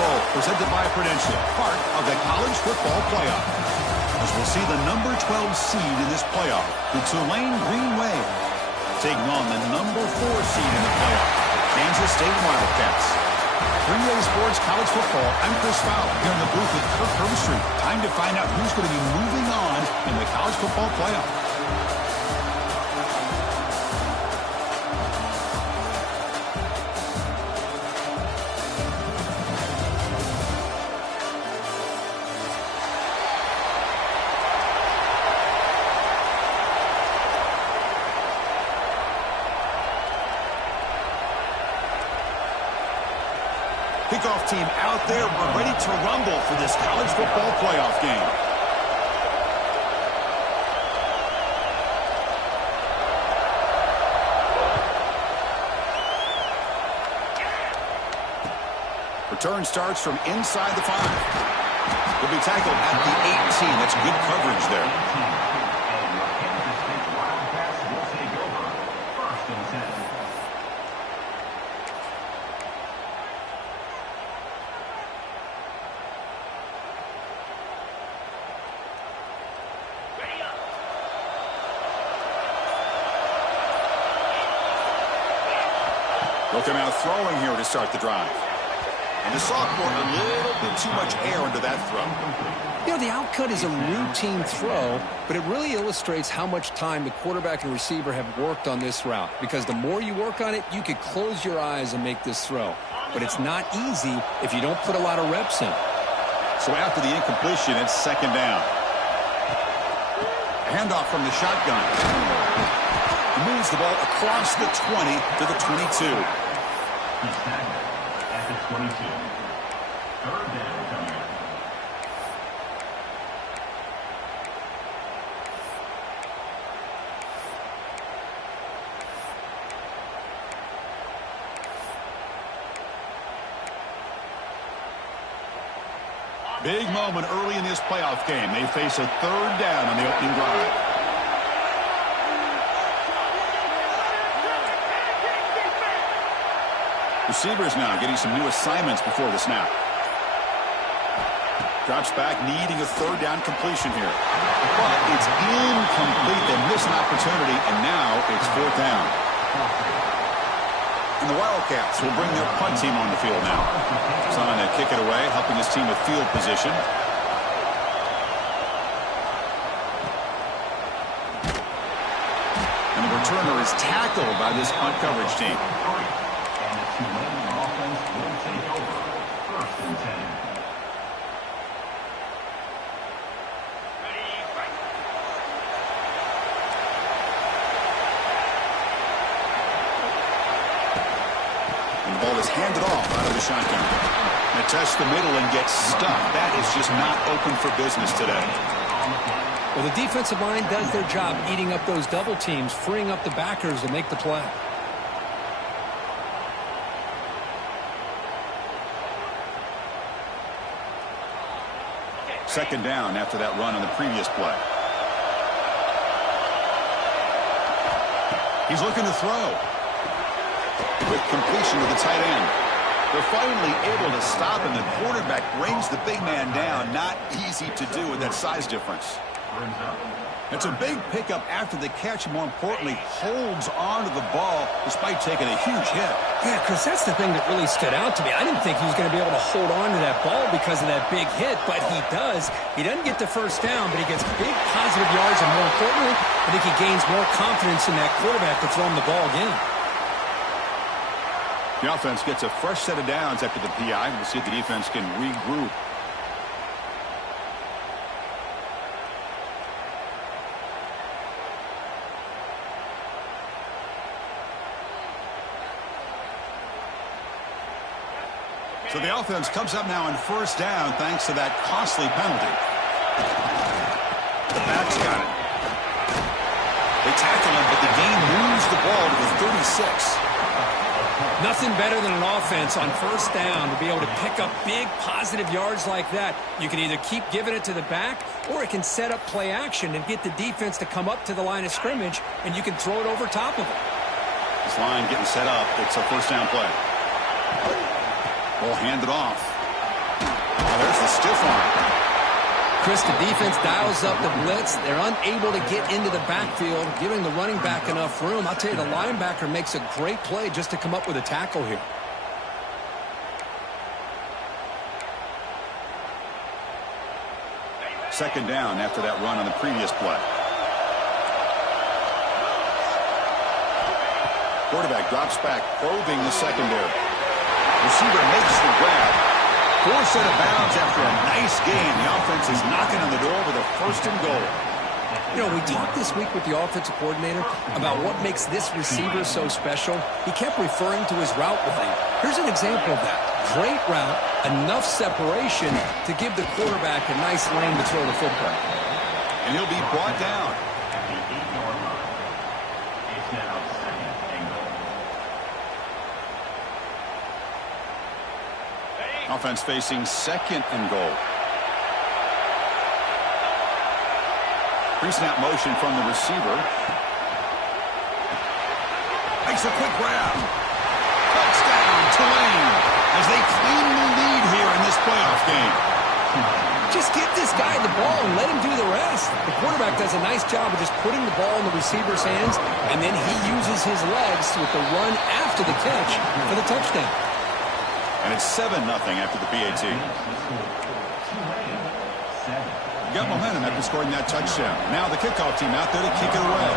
Bowl, presented by Prudential, part of the college football playoff. As we'll see the number 12 seed in this playoff, the Tulane Green Wave, taking on the number 4 seed in the playoff, Kansas State Wildcats. 3A Sports College Football, I'm Chris Fowler, here in the booth with Kirk Herbstreit. Time to find out who's going to be moving on in the college football playoff. Kickoff team out there. We're ready to rumble for this college football playoff game. Return starts from inside the 5. He'll be tackled at the 18. That's good coverage there. Looking out throwing here to start the drive. And the sophomore, a little bit too much air into that throw. You know, the outcut is a routine throw, but it really illustrates how much time the quarterback and receiver have worked on this route. Because the more you work on it, you could close your eyes and make this throw. But it's not easy if you don't put a lot of reps in. So after the incompletion, it's second down. Handoff from the shotgun. He moves the ball across the 20 to the 22. He's stagnant at the 22. Third down coming up. Big moment early in this playoff game. They face a third down on the opening drive. Receivers now getting some new assignments before the snap. Drops back, needing a third down completion here. But it's incomplete. They miss an opportunity, and now it's fourth down. And the Wildcats will bring their punt team on the field now. Trying to kick it away, helping his team with field position. And the returner is tackled by this punt coverage team. Ball is handed off out of the shotgun. And test the middle and gets stuck. That is just not open for business today. Well, the defensive line does their job eating up those double teams, freeing up the backers to make the play. Second down after that run on the previous play. He's looking to throw. Quick completion to the tight end. They're finally able to stop, and the quarterback brings the big man down. Not easy to do with that size difference. It's a big pickup after the catch. More importantly, holds on to the ball despite taking a huge hit. Yeah, Chris, that's the thing that really stood out to me. I didn't think he was going to be able to hold on to that ball because of that big hit, but he does. He doesn't get the first down, but he gets big positive yards, and more importantly, I think he gains more confidence in that quarterback to throw him the ball again. The offense gets a fresh set of downs after the PI. We'll see if the defense can regroup. So the offense comes up now on first down thanks to that costly penalty. The backs got it. They tackle him, but the gain moves the ball to the 36. Nothing better than an offense on first down to be able to pick up big positive yards like that. You can either keep giving it to the back, or it can set up play action and get the defense to come up to the line of scrimmage, and you can throw it over top of it. This line getting set up. It's a first down play. Ball handed off. Oh, there's the stiff arm. Chris, the defense dials up the blitz. They're unable to get into the backfield, giving the running back enough room. I'll tell you, the linebacker makes a great play just to come up with a tackle here. Second down after that run on the previous play. Quarterback drops back, probing the secondary. Receiver makes the grab. Forced out of bounds after a nice gain. The offense is knocking on the door with a first and goal. You know, we talked this week with the offensive coordinator about what makes this receiver so special. He kept referring to his route running. Here's an example of that. Great route, enough separation to give the quarterback a nice lane to throw the football. And he'll be brought down. At the 8-yard line. It's now second and goal. Offense facing second and goal. Pre-snap motion from the receiver. Makes a quick grab. Touchdown, Tulane, as they claim the lead here in this playoff game. Just get this guy the ball and let him do the rest. The quarterback does a nice job of just putting the ball in the receiver's hands, and then he uses his legs with the run after the catch for the touchdown. And it's 7-0 after the PAT. You got momentum after scoring that touchdown. Now the kickoff team out there to kick it away.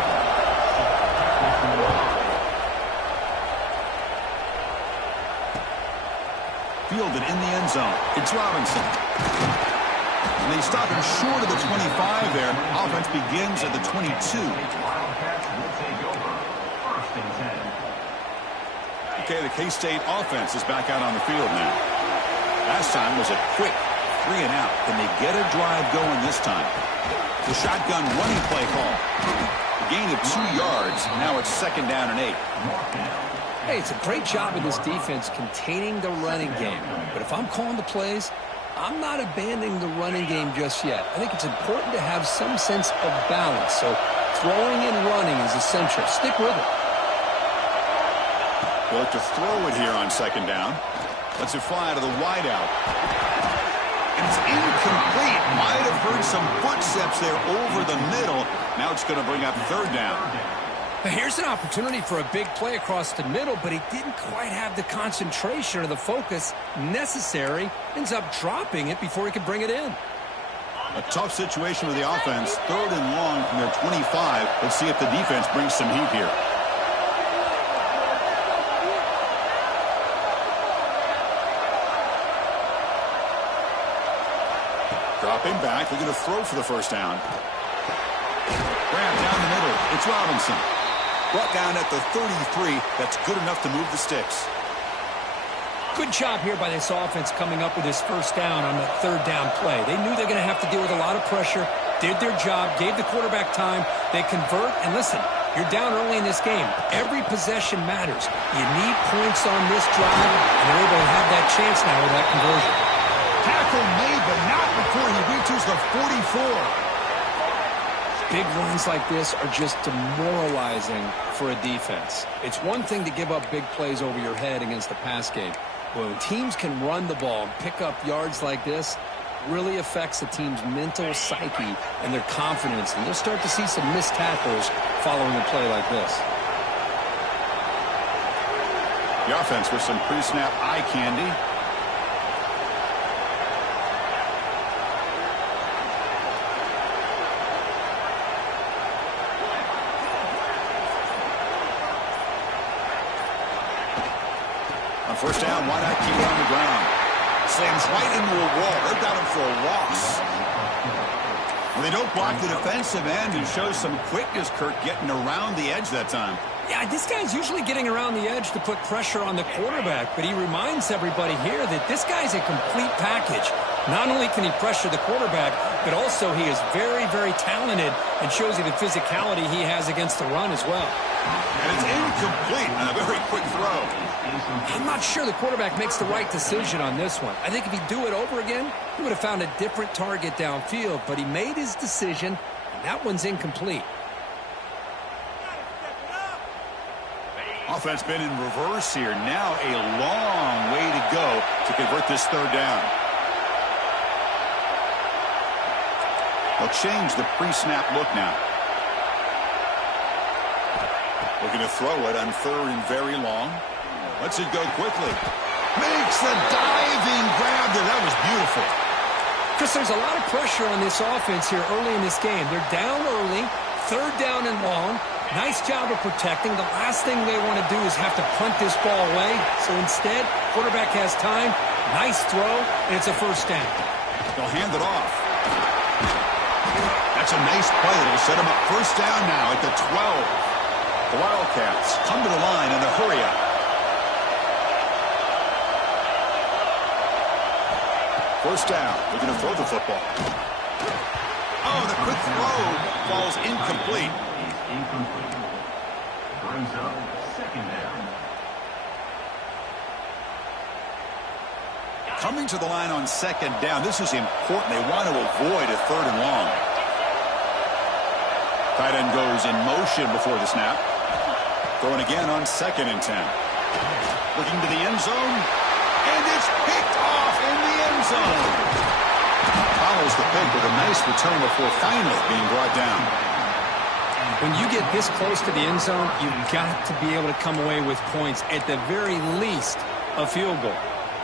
Fielded in the end zone. It's Robinson. And they stop him short of the 25 there. Offense begins at the 22. Wildcats will take over. First and 10. Okay, the K-State offense is back out on the field now. Last time was a quick 3 and out. Can they get a drive going this time? The shotgun running play call. A gain of 2 yards. Now it's second down and 8. Hey, it's a great job of this defense containing the running game. But if I'm calling the plays, I'm not abandoning the running game just yet. I think it's important to have some sense of balance. So throwing and running is essential. Stick with it. They'll look to throw it here on second down. Lets it fly to the wideout. And it's incomplete. Might have heard some footsteps there over the middle. Now it's going to bring up third down. Here's an opportunity for a big play across the middle, but he didn't quite have the concentration or the focus necessary. Ends up dropping it before he could bring it in. A tough situation with the offense. Third and long from their 25. Let's see if the defense brings some heat here. Dropping back, looking to throw for the first down. Grab down the middle. It's Robinson. Brought down at the 33. That's good enough to move the sticks. Good job here by this offense coming up with his first down on the third down play. They knew they're going to have to deal with a lot of pressure, did their job, gave the quarterback time. They convert, and listen, you're down early in this game. Every possession matters. You need points on this drive, and they're able to have that chance now with that conversion. Tackle made, but not before he reaches the 44. Big runs like this are just demoralizing for a defense. It's one thing to give up big plays over your head against the pass game. When teams can run the ball and pick up yards like this, it really affects the team's mental psyche and their confidence. And you'll start to see some missed tackles following a play like this. The offense with some pre-snap eye candy. First down, why not keep it on the ground? Slams right into a wall. They've got him for a loss. Well, they don't block the defensive end. He shows some quickness, Kirk, getting around the edge that time. Yeah, this guy's usually getting around the edge to put pressure on the quarterback, but he reminds everybody here that this guy's a complete package. Not only can he pressure the quarterback, but also he is very, very talented and shows you the physicality he has against the run as well. And it's incomplete on a very quick throw. I'm not sure the quarterback makes the right decision on this one. I think if he'd do it over again, he would have found a different target downfield, but he made his decision, and that one's incomplete. Offense been in reverse here. Now a long way to go to convert this third down. They'll change the pre-snap look now. Looking to throw it on 3rd and very long. Lets it go quickly. Makes the diving grab there. That was beautiful. Chris, there's a lot of pressure on this offense here early in this game. They're down early, 3rd down and long. Nice job of protecting. The last thing they want to do is have to punt this ball away. So instead, quarterback has time. Nice throw, and it's a 1st down. They'll hand it off. That's a nice play. It'll set them up 1st down now at the 12. The Wildcats come to the line in a hurry-up. First down. They're going to throw the football. Oh, the quick throw falls incomplete. He's incomplete. Brings up 2nd down. Coming to the line on 2nd down. This is important. They want to avoid a 3rd and long. Tight end goes in motion before the snap. Throwing again on 2nd and 10. Looking to the end zone. And it's picked off in the end zone. Follows the pick with a nice return before finally being brought down. When you get this close to the end zone, you've got to be able to come away with points. At the very least, a field goal.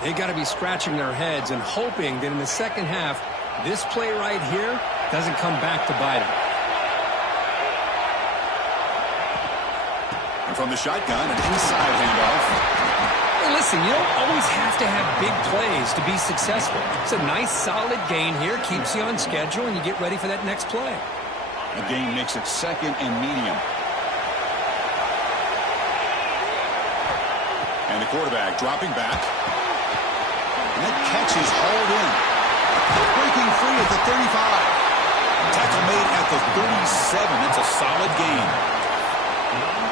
They got to be scratching their heads and hoping that in the second half, this play right here doesn't come back to bite them. And from the shotgun, an inside handoff. Hey, listen, you don't always have to have big plays to be successful. It's a nice, solid gain here. Keeps you on schedule, and you get ready for that next play. The gain makes it 2nd and medium. And the quarterback dropping back. And that catch is hauled in. Breaking free at the 35. Tackle made at the 37. That's a solid gain.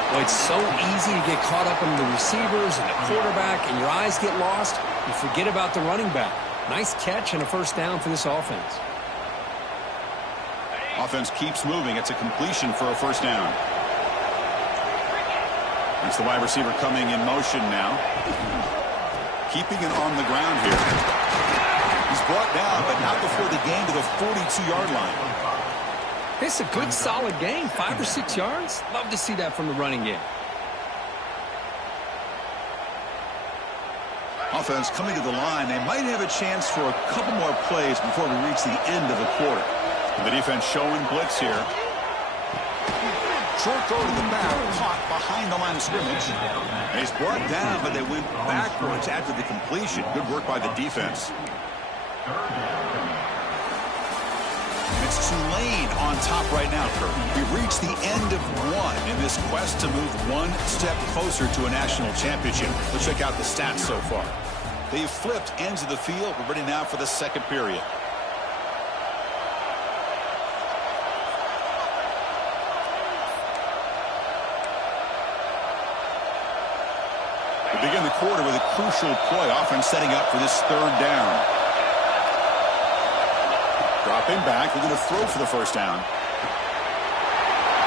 Well, it's so easy to get caught up in the receivers and the quarterback, and your eyes get lost. You forget about the running back. Nice catch and a 1st down for this offense. Offense keeps moving. It's a completion for a 1st down. That's the wide receiver coming in motion now. Keeping it on the ground here. He's brought down, but not before the gain to the 42-yard line. It's a good, solid gain, 5 or 6 yards. Love to see that from the running game. Offense coming to the line. They might have a chance for a couple more plays before we reach the end of the quarter. The defense showing blitz here. Short throw to the back, caught behind the line of scrimmage. And he's brought down, but they went backwards after the completion. Good work by the defense. It's Tulane on top right now, Kurt. We've reached the end of one in this quest to move one step closer to a national championship. Let's check out the stats so far. They've flipped ends of the field. We're ready now for the 2nd period. We begin the quarter with a crucial play, offense setting up for this 3rd down. Dropping back, we're going to throw for the 1st down.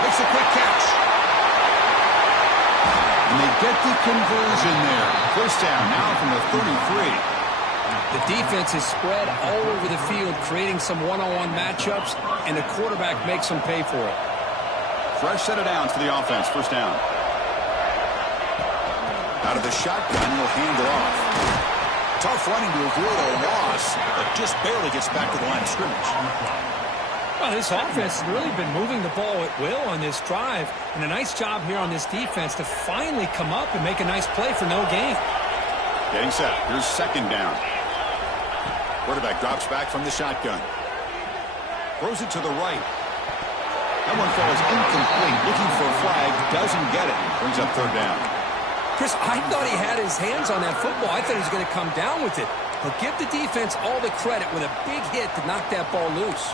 Makes a quick catch. And they get the conversion there. 1st down now from the 33. The defense is spread all over the field, creating some one-on-one matchups, and the quarterback makes them pay for it. Fresh set of downs for the offense. 1st down. Out of the shotgun, he'll hand it off. Tough running to avoid a loss, but just barely gets back to the line of scrimmage. Well, this offense has really been moving the ball at will on this drive, and a nice job here on this defense to finally come up and make a nice play for no gain. Getting set. Here's 2nd down. Quarterback drops back from the shotgun. Throws it to the right. That one falls incomplete. Looking for a flag. Doesn't get it. Brings up 3rd down. Chris, I thought he had his hands on that football. I thought he was going to come down with it. But give the defense all the credit with a big hit to knock that ball loose.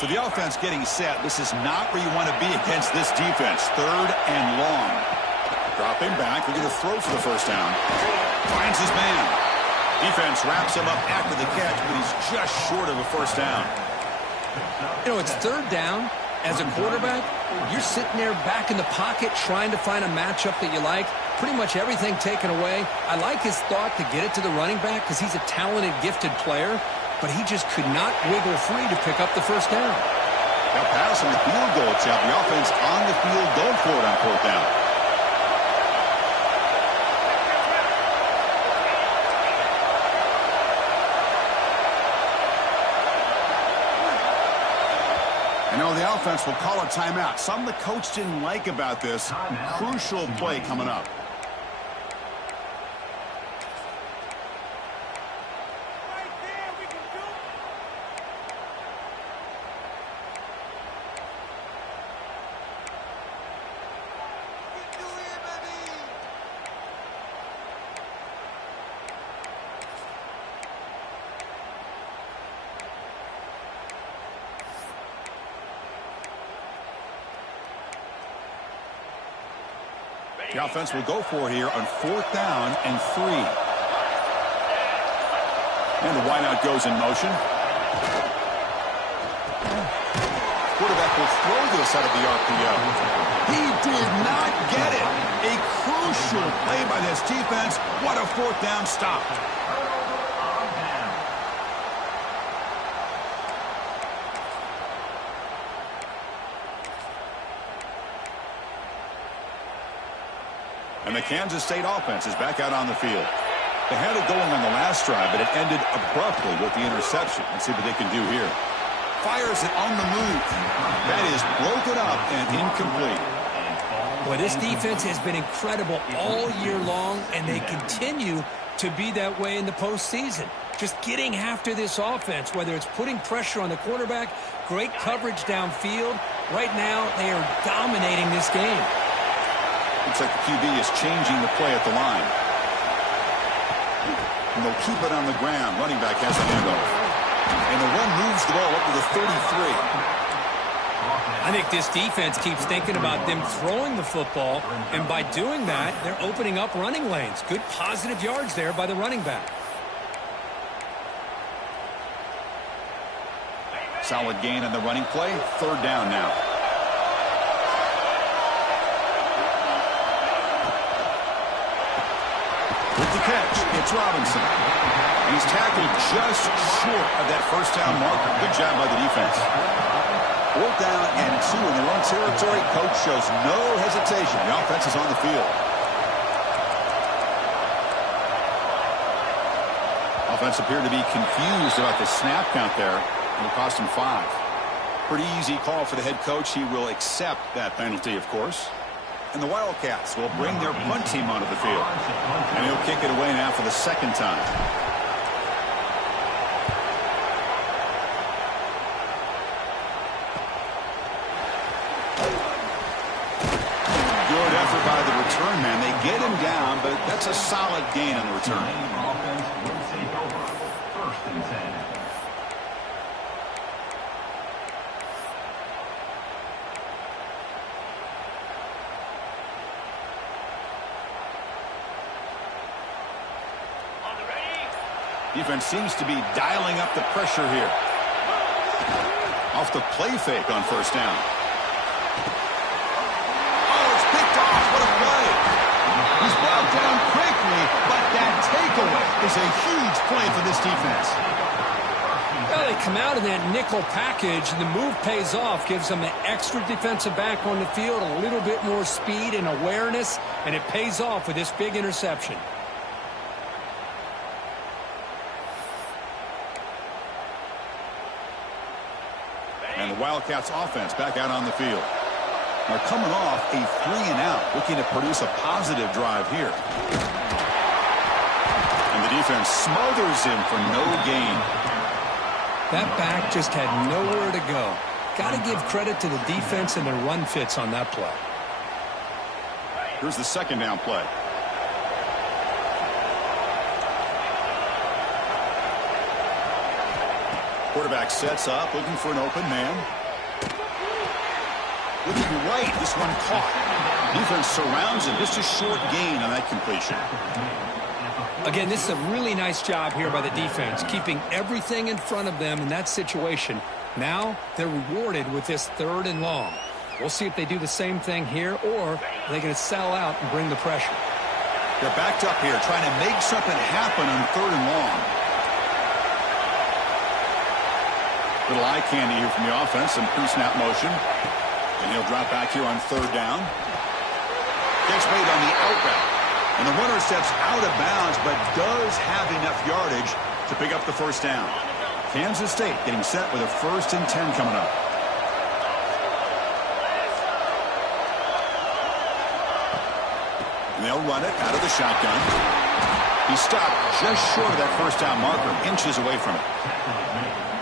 So the offense getting set. This is not where you want to be against this defense. 3rd and long. Dropping back. We're going to throw for the 1st down. Finds his man. Defense wraps him up after the catch, but he's just short of a 1st down. You know, it's 3rd down. As a quarterback, you're sitting there back in the pocket trying to find a matchup that you like. Pretty much everything taken away. I like his thought to get it to the running back because he's a talented, gifted player, but he just could not wiggle free to pick up the first down. That pass on the field goal attempt. The offense on the field going for it on fourth down. I know the offense will call a timeout. Something the coach didn't like about this. Crucial play coming up. The offense will go for it here on fourth down and 3. And the wideout goes in motion. Quarterback will throw this out of the RPO. He did not get it. A crucial play by this defense. What a fourth down stop. And the Kansas State offense is back out on the field. They had it going on the last drive, but it ended abruptly with the interception. Let's see what they can do here. Fires it on the move. That is broken up and incomplete. Boy, this defense has been incredible all year long, and they continue to be that way in the postseason. Just getting after this offense, whether it's putting pressure on the quarterback, great coverage downfield. Right now, they are dominating this game. Looks like the QB is changing the play at the line. And they'll keep it on the ground. Running back has the handoff. And the run moves the ball up to the 33. I think this defense keeps thinking about them throwing the football, and by doing that, they're opening up running lanes. Good positive yards there by the running back. Solid gain on the running play. Third down now. With the catch, it's Robinson. He's tackled just short of that first down marker. Good job by the defense. Fourth down and 2 in their own territory. Coach shows no hesitation. The offense is on the field. Offense appeared to be confused about the snap count there. And it cost him 5. Pretty easy call for the head coach. He will accept that penalty, of course. And the Wildcats will bring their punt team onto the field. And he'll kick it away now for the second time. Good effort by the return man. They get him down, but that's a solid gain on the return. Offense will take over. First and 10. Defense seems to be dialing up the pressure here. Off the play fake on first down. Oh, it's picked off. What a play. He's brought down quickly, but that takeaway is a huge play for this defense. Well, they come out in that nickel package, and the move pays off, gives them an extra defensive back on the field, a little bit more speed and awareness, and it pays off with this big interception. And the Wildcats offense back out on the field. They're coming off a 3-and-out, looking to produce a positive drive here. And the defense smothers him for no gain. That back just had nowhere to go. Got to give credit to the defense and their run fits on that play. Here's the second down play. Quarterback sets up, looking for an open man. Looking right, this one caught. Defense surrounds him. Just a short gain on that completion. Again, this is a really nice job here by the defense, keeping everything in front of them in that situation. Now they're rewarded with this 3rd and long. We'll see if they do the same thing here, or are they going to sell out and bring the pressure. They're backed up here, trying to make something happen on 3rd and long. Little eye candy here from the offense, some pre-snap motion. And he'll drop back here on 3rd down. Gets made on the out route. And the runner steps out of bounds, but does have enough yardage to pick up the 1st down. Kansas State getting set with a 1st and 10 coming up. And they'll run it out of the shotgun. He stopped just short of that 1st down marker, inches away from it.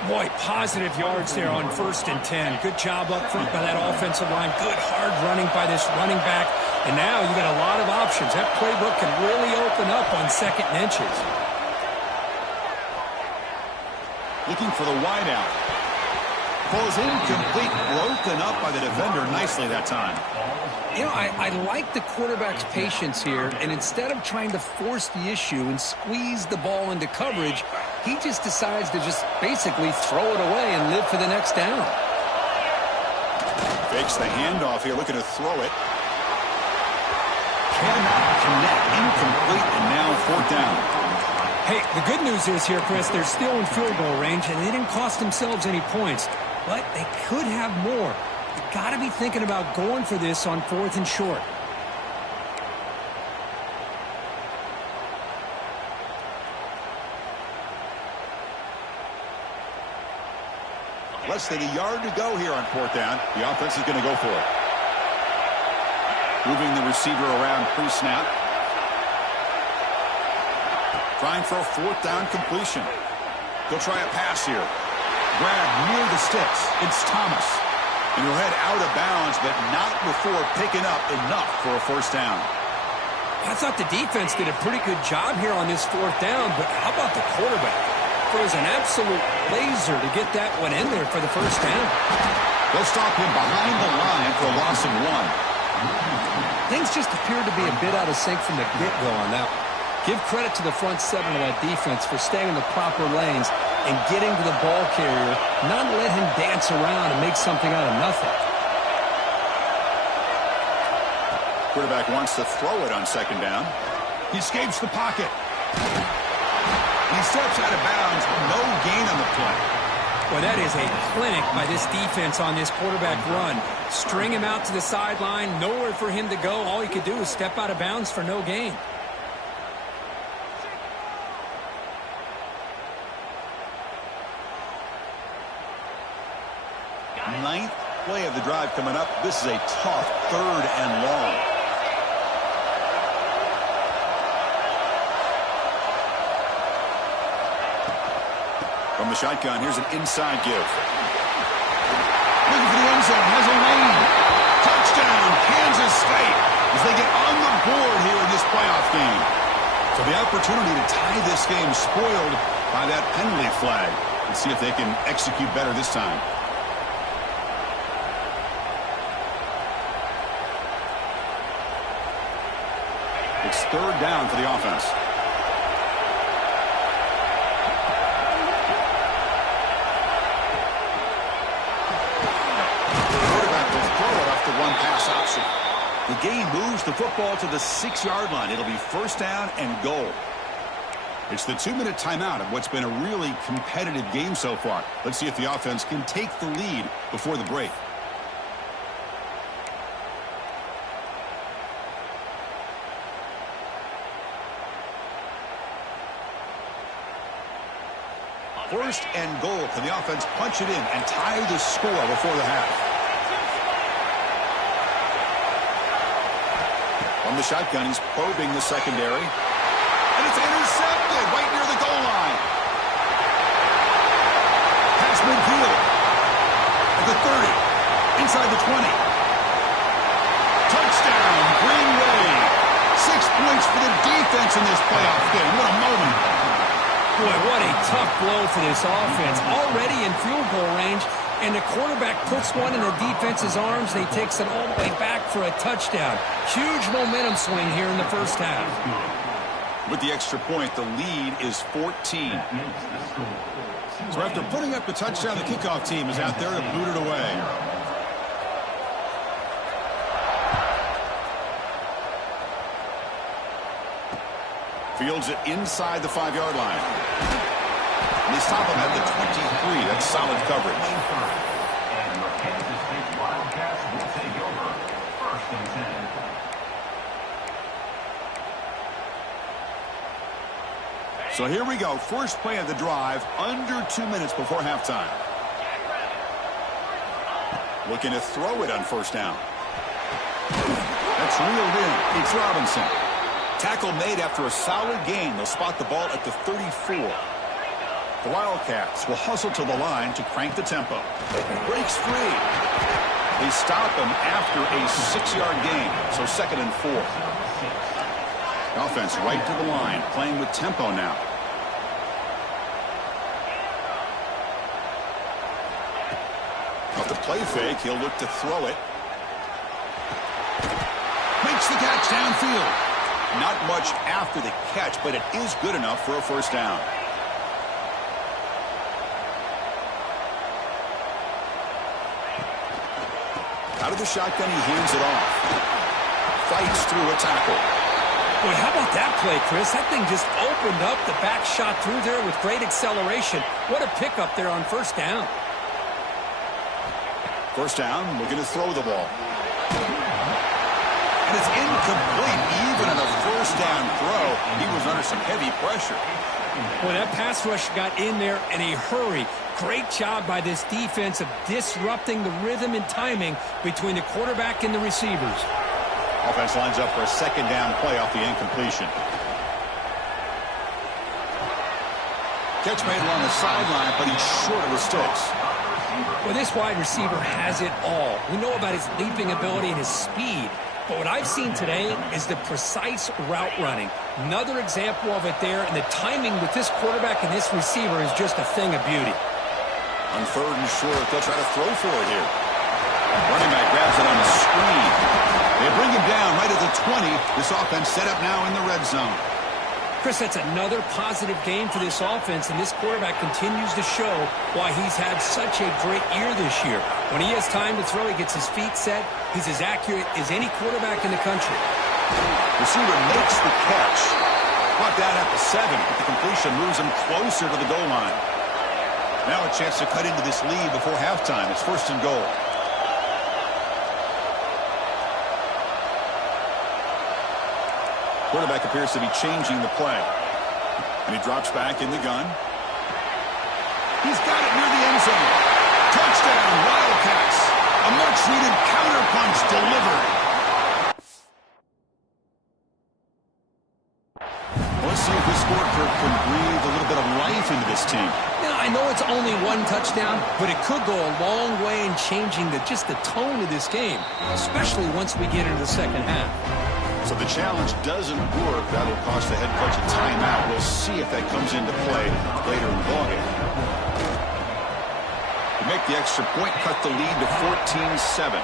Boy, positive yards there on 1st and 10. Good job up front by that offensive line. Good hard running by this running back. And now you got a lot of options. That playbook can really open up on 2nd and inches. Looking for the wide out. Falls incomplete, broken up by the defender nicely that time. You know, I like the quarterback's patience here, and instead of trying to force the issue and squeeze the ball into coverage, he just decides to just basically throw it away and live for the next down. Fakes the handoff here, looking to throw it. Cannot connect, incomplete, and now 4th down. Hey, the good news is here, Chris, they're still in field goal range, and they didn't cost themselves any points, but they could have more. You got to be thinking about going for this on 4th and short. Less than a yard to go here on 4th down. The offense is going to go for it. Moving the receiver around pre-snap. Trying for a 4th down completion. He'll try a pass here. Grab near the sticks. It's Thomas. And he'll head out of bounds, but not before picking up enough for a 1st down. I thought the defense did a pretty good job here on this 4th down, but how about the quarterback? Throws an absolute laser to get that one in there for the 1st down. They'll stop him behind the line for a loss of 1. Things just appeared to be a bit out of sync from the get-go on that one. Give credit to the front 7 of that defense for staying in the proper lanes and getting to the ball carrier, not let him dance around and make something out of nothing. Quarterback wants to throw it on 2nd down. He escapes the pocket. He steps out of bounds, no gain on the play. Boy, that is a clinic by this defense on this quarterback run. String him out to the sideline, nowhere for him to go. All he could do is step out of bounds for no gain. Ninth play of the drive coming up. This is a tough 3rd and long. From the shotgun, here's an inside give. Looking for the end zone, has a lane. Touchdown, Kansas State, as they get on the board here in this playoff game. So the opportunity to tie this game spoiled by that penalty flag. Let's see if they can execute better this time. It's 3rd down for the offense. One pass option. The game moves the football to the 6-yard line. It'll be 1st down and goal. It's the 2-minute timeout of what's been a really competitive game so far. Let's see if the offense can take the lead before the break. First and goal. Can the offense punch it in and tie the score before the half? From the shotgun, he's probing the secondary. And it's intercepted right near the goal line. Pass midfield. At the 30. Inside the 20. Touchdown, Green Bay. 6 points for the defense in this playoff game. What a moment. Boy, what a tough blow for this offense. Already in field goal range, and the quarterback puts one in the defense's arms, and he takes it all the way back for a touchdown. Huge momentum swing here in the 1st half. With the extra point, the lead is 14. So after putting up the touchdown, the kickoff team is out there to boot it away. Fields it inside the 5-yard line. And they stop him at the 23. That's solid coverage. And the Kansas State Wildcats will take over 1st and 10. So here we go. First play of the drive, under 2 minutes before halftime. Looking to throw it on first down. That's reeled in. It's Robinson. Tackle made after a solid gain. They'll spot the ball at the 34. The Wildcats will hustle to the line to crank the tempo. Breaks free. They stop him after a 6-yard gain. So 2nd and 4. Offense right to the line, playing with tempo now. Off the play fake, he'll look to throw it. Makes the catch downfield. Not much after the catch, but it is good enough for a first down. Out of the shotgun, he hands it off. Fights through a tackle. Boy, how about that play, Chris? That thing just opened up. The back shot through there with great acceleration. What a pickup there on first down. First down, looking to throw the ball. And it's incomplete. Even in a first down throw, he was under some heavy pressure. Boy, that pass rush got in there in a hurry. Great job by this defense of disrupting the rhythm and timing between the quarterback and the receivers. Offense lines up for a 2nd down play off the incompletion. Catch made along the sideline, but he's short of the sticks. Well, this wide receiver has it all. We know about his leaping ability and his speed. But what I've seen today is the precise route running. Another example of it there, and the timing with this quarterback and this receiver is just a thing of beauty. On 3rd and short, they'll try to throw for it here. Running back grabs it on the screen. They bring him down right at the 20. This offense set up now in the red zone. Chris, that's another positive game for this offense, and this quarterback continues to show why he's had such a great year this year. When he has time to throw, he gets his feet set. He's as accurate as any quarterback in the country. Receiver makes the catch. Brought down at the 7, but the completion moves him closer to the goal line. Now a chance to cut into this lead before halftime. It's 1st and goal. Quarterback appears to be changing the play. And he drops back in the gun. He's got it near the end zone. Touchdown, Wildcats. A much-needed counterpunch delivered. Let's see if this scorecard can breathe a little bit of life into this team. Now, I know it's only one touchdown, but it could go a long way in changing just the tone of this game, especially once we get into the second half. So the challenge doesn't work. That'll cost the head coach a timeout. We'll see if that comes into play later in the ballgame. To make the extra point, cut the lead to 14-7.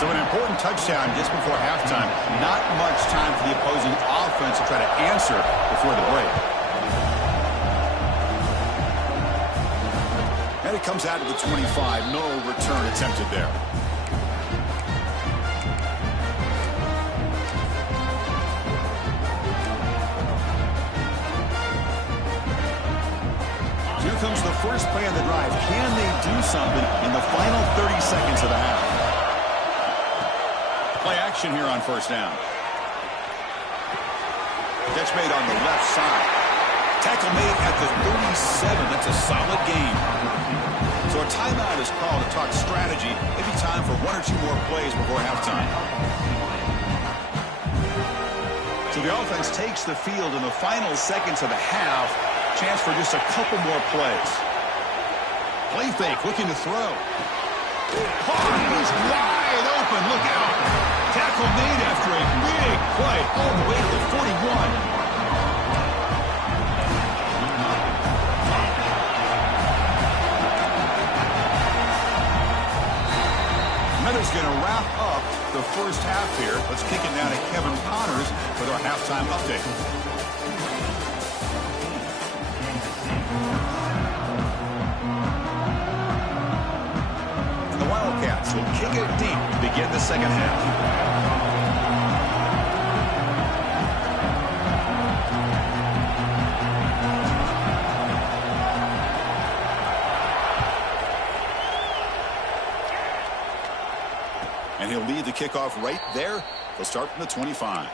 So an important touchdown just before halftime. Not much time for the opposing offense to try to answer before the break. And it comes out to the 25. No return attempted there. Here comes the first play of the drive. Can they do something in the final 30 seconds of the half? Play action here on first down. Catch made on the left side. Tackle made at the 37. That's a solid gain. So a timeout is called to talk strategy. Maybe time for 1 or 2 more plays before halftime. So the offense takes the field in the final seconds of the half. Chance for just a couple more plays. Play fake, looking to throw. He's wide open. Look out. Tackle made after a big play all the way to the 41. Another's going to wrap up the first half here. Let's kick it now to Kevin Connors with our halftime update. And the Wildcats will kick it deep to begin the second half. And he'll lead the kickoff right there. They'll start from the 25.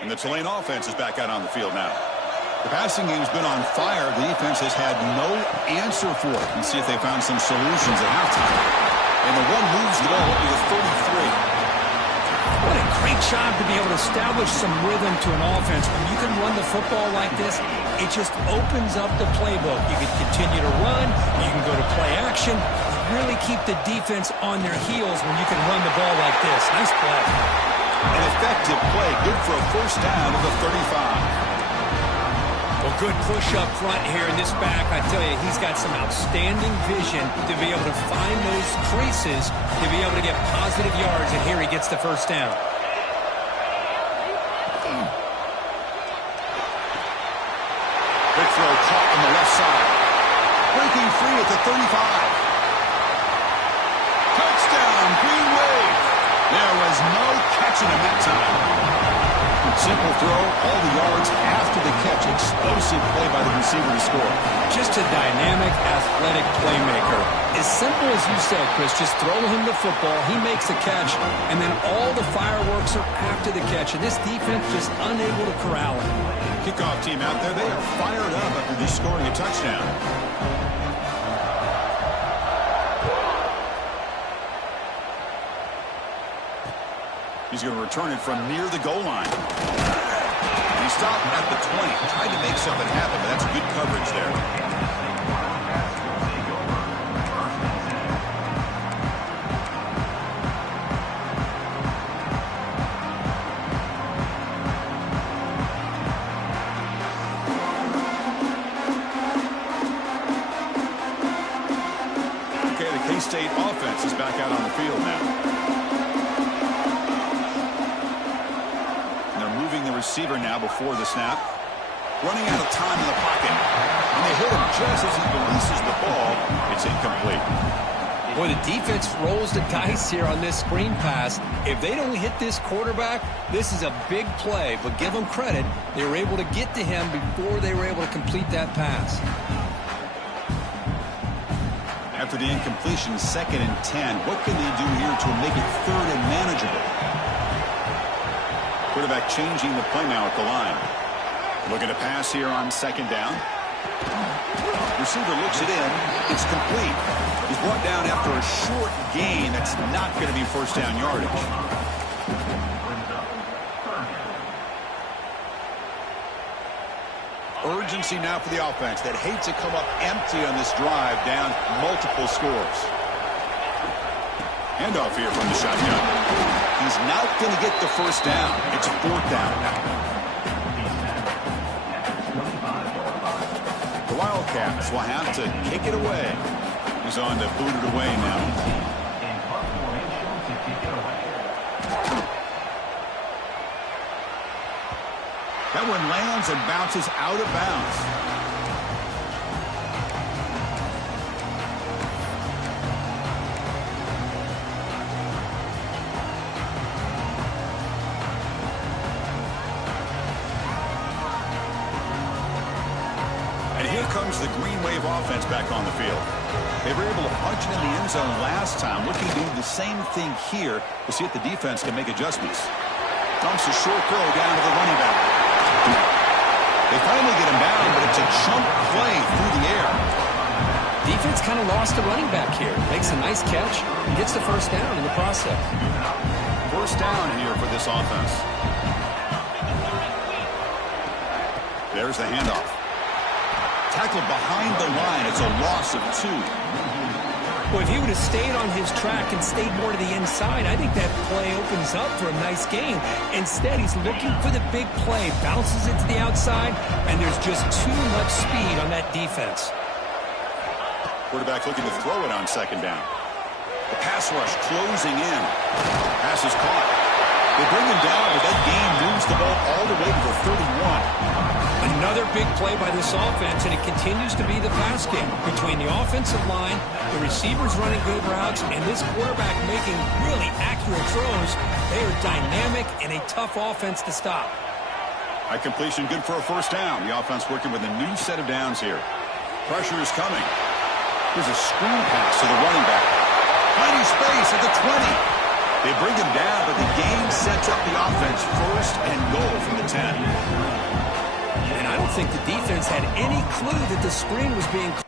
And the Tulane offense is back out on the field now. The passing game's been on fire. The defense has had no answer for it. And see if they found some solutions at halftime. And the one moves the ball up to the 33. What a great job to be able to establish some rhythm to an offense. When you can run the football like this, it just opens up the playbook. You can continue to run. You can go to play action. Really keep the defense on their heels when you can run the ball like this. Nice play. An effective play. Good for a first down to the 35. Well, good push up front here in this back. I tell you, he's got some outstanding vision to be able to find those creases, to be able to get positive yards, and here he gets the first down. Big throw caught on the left side. Breaking free at the 35. Touchdown, Green Wave. There was no catching him that time. Simple throw, all the yards after the catch. Explosive play by the receiver to score. Just a dynamic, athletic playmaker. As simple as you said, Chris, just throw him the football, he makes the catch, and then all the fireworks are after the catch. And this defense just unable to corral him. Kickoff team out there, they are fired up after just scoring a touchdown. He's going to return it from near the goal line. He stopped at the 20, tried to make something happen, but that's good coverage there. Okay, the K-State offense is back out on the field now. Receiver now before the snap. Running out of time in the pocket. And they hit him just as he releases the ball. It's incomplete. Boy, the defense rolls the dice here on this screen pass. If they don't hit this quarterback, this is a big play. But give them credit. They were able to get to him before they were able to complete that pass. After the incompletion, 2nd and 10. What can they do here to make it 3rd and manageable? Quarterback changing the play now at the line. Looking to pass here on 2nd down. Receiver looks it in. It's complete. He's brought down after a short gain. That's not going to be first down yardage. Urgency now for the offense that hates to come up empty on this drive, down multiple scores. Handoff here from the shotgun. He's not going to get the first down. It's 4th down. The Wildcats will have to kick it away. He's on to boot it away now. That one lands and bounces out of bounds. Comes the Green Wave offense back on the field. They were able to punch it in the end zone last time. Looking to do the same thing here to see if the defense can make adjustments. Dumps a short throw down to the running back. They finally get him down, but it's a chunk play through the air. Defense kind of lost the running back here. Makes a nice catch and gets the first down in the process. First down here for this offense. There's the handoff. Tackled behind the line. It's a loss of 2. Well, if he would have stayed on his track and stayed more to the inside, I think that play opens up for a nice gain. Instead, he's looking for the big play, bounces it to the outside, and there's just too much speed on that defense. Quarterback looking to throw it on second down. The pass rush closing in. Pass is caught. They bring him down, but that gain moves the ball all the way to the 31. Another big play by this offense, and it continues to be the pass game between the offensive line, the receivers running good routes, and this quarterback making really accurate throws. They are dynamic and a tough offense to stop. High completion, good for a first down. The offense working with a new set of downs here. Pressure is coming. Here's a screen pass to the running back. Finding space at the 20. They bring him down, but the gain sets up the offense first and goal from the 10. And I don't think the defense had any clue that the screen was being called.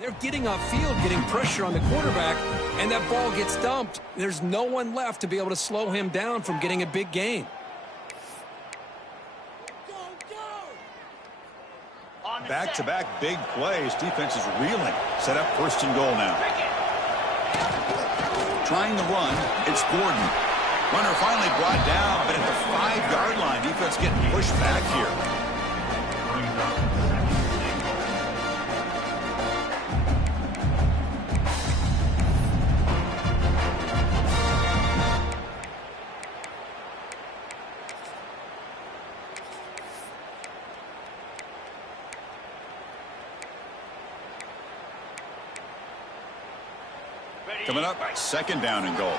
They're getting upfield, getting pressure on the quarterback, and that ball gets dumped. There's no one left to be able to slow him down from getting a big gain. Back-to-back big plays. Defense is reeling. Set up first and goal now. Trying to run. It's Gordon. Runner finally brought down, but at the 5-yard line, defense getting pushed back here. Coming up, second down and goal.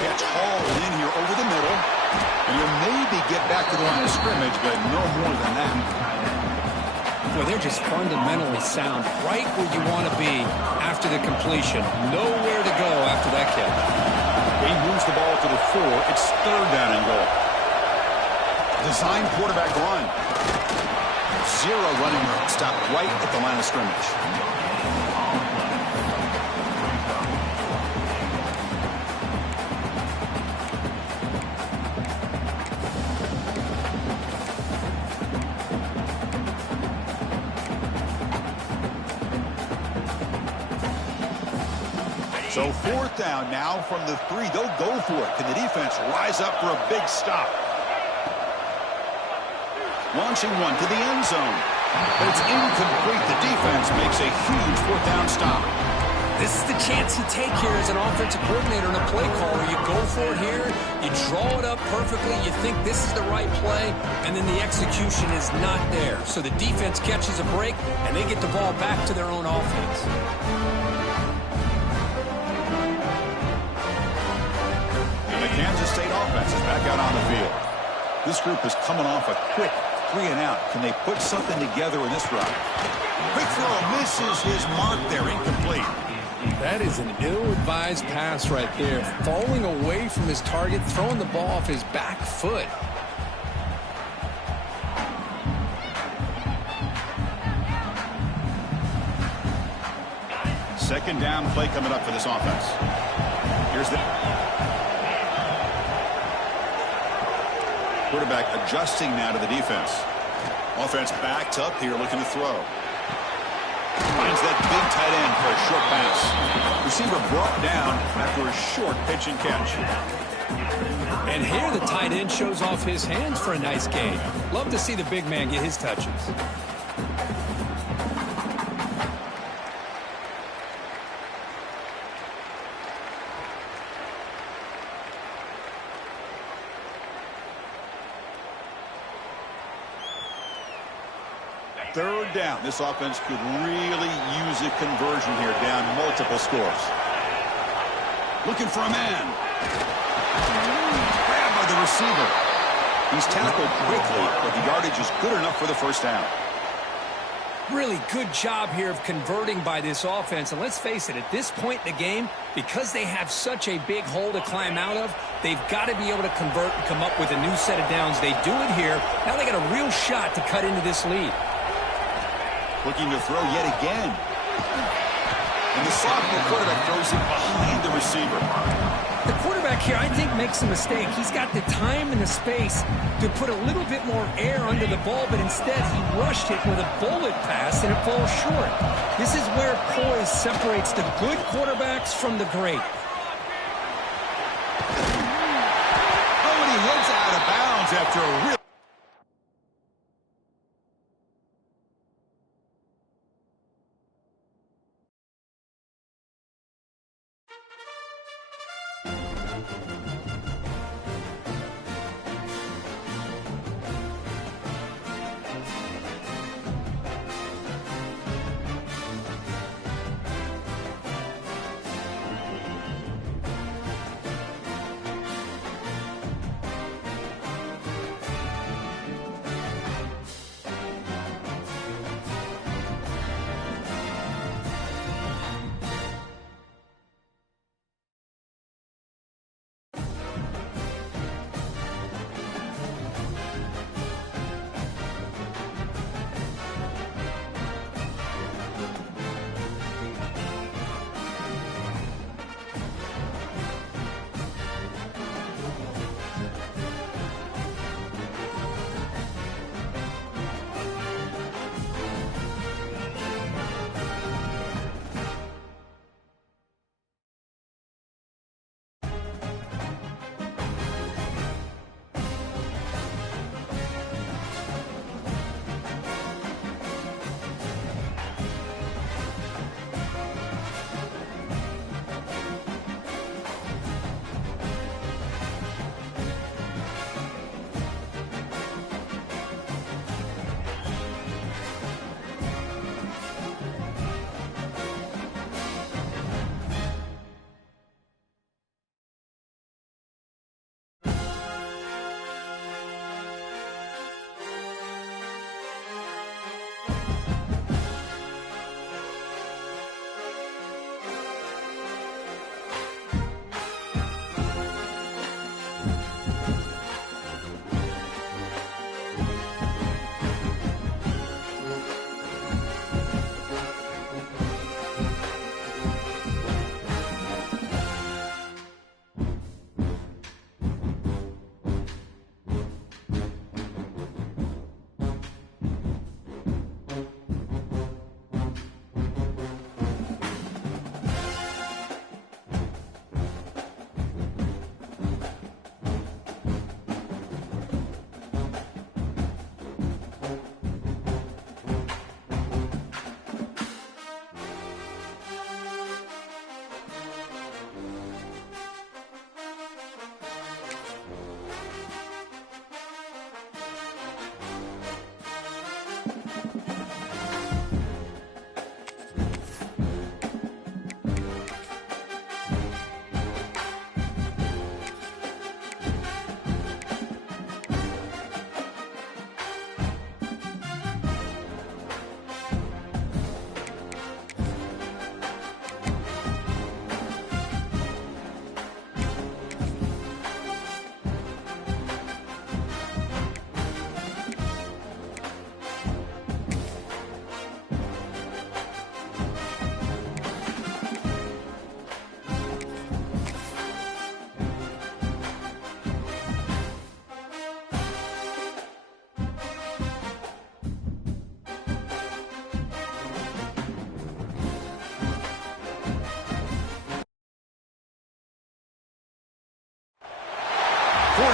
Catch hauled in here over the middle. And you'll maybe get back to the line of scrimmage, but no more than that. Well, they're just fundamentally sound, right where you want to be after the completion. Nowhere to go after that catch. He moves the ball to the 4. It's 3rd down and goal. Design quarterback run. 0 running room. Stopped right at the line of scrimmage. So 4th down now from the 3. They'll go for it. Can the defense rise up for a big stop? Launching one to the end zone. But it's incomplete. The defense makes a huge 4th down stop. This is the chance you take here as an offensive coordinator and a play caller. You go for it here, you draw it up perfectly, you think this is the right play, and then the execution is not there. So the defense catches a break, and they get the ball back to their own offense. And the Kansas State offense is back out on the field. This group is coming off a quick 3 and out. Can they put something together in this route? Quick throw misses his mark there, incomplete. That is an ill-advised pass right there. Falling away from his target, throwing the ball off his back foot. Second down play coming up for this offense. Here's the quarterback adjusting now to the defense. Offense backed up here looking to throw. Finds that big tight end for a short pass. Receiver brought down after a short pitch and catch. And here the tight end shows off his hands for a nice gain. Love to see the big man get his touches. Third down. This offense could really use a conversion here, down multiple scores. Looking for a man. Grabbed by the receiver. He's tackled quickly, but the yardage is good enough for the first down. Really good job here of converting by this offense. And let's face it, at this point in the game, because they have such a big hole to climb out of, they've got to be able to convert and come up with a new set of downs. They do it here. Now they got a real shot to cut into this lead. Looking to throw yet again. And the sophomore quarterback throws it behind the receiver. The quarterback here, I think, makes a mistake. He's got the time and the space to put a little bit more air under the ball, but instead he rushed it with a bullet pass, and it falls short. This is where poise separates the good quarterbacks from the great. Oh, and he heads out of bounds after a real...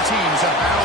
teams have battled